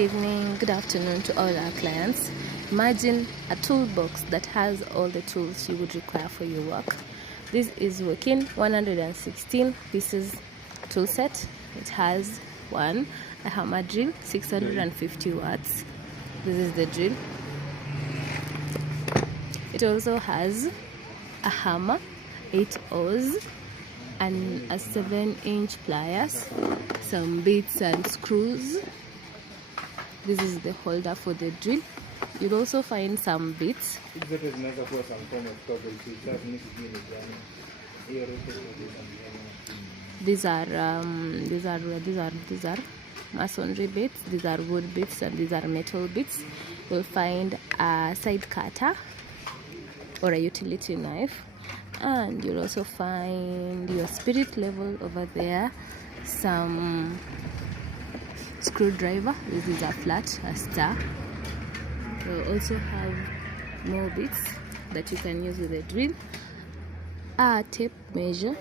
evening, good afternoon to all our clients. Imagine a toolbox that has all the tools you would require for your work. This is working 116 pieces tool set. It has a hammer drill, 650 watts. This is the drill. It also has a hammer, 8 O's, and a 7-inch pliers, some bits and screws. This is the holder for the drill. You'll also find some bits. These are masonry bits. These are wood bits, and these are metal bits. You'll find a side cutter or a utility knife, and you'll also find your spirit level over there, some screwdriver. This is a flat, a star. You'll also have more bits that you can use with a drill, a tape measure,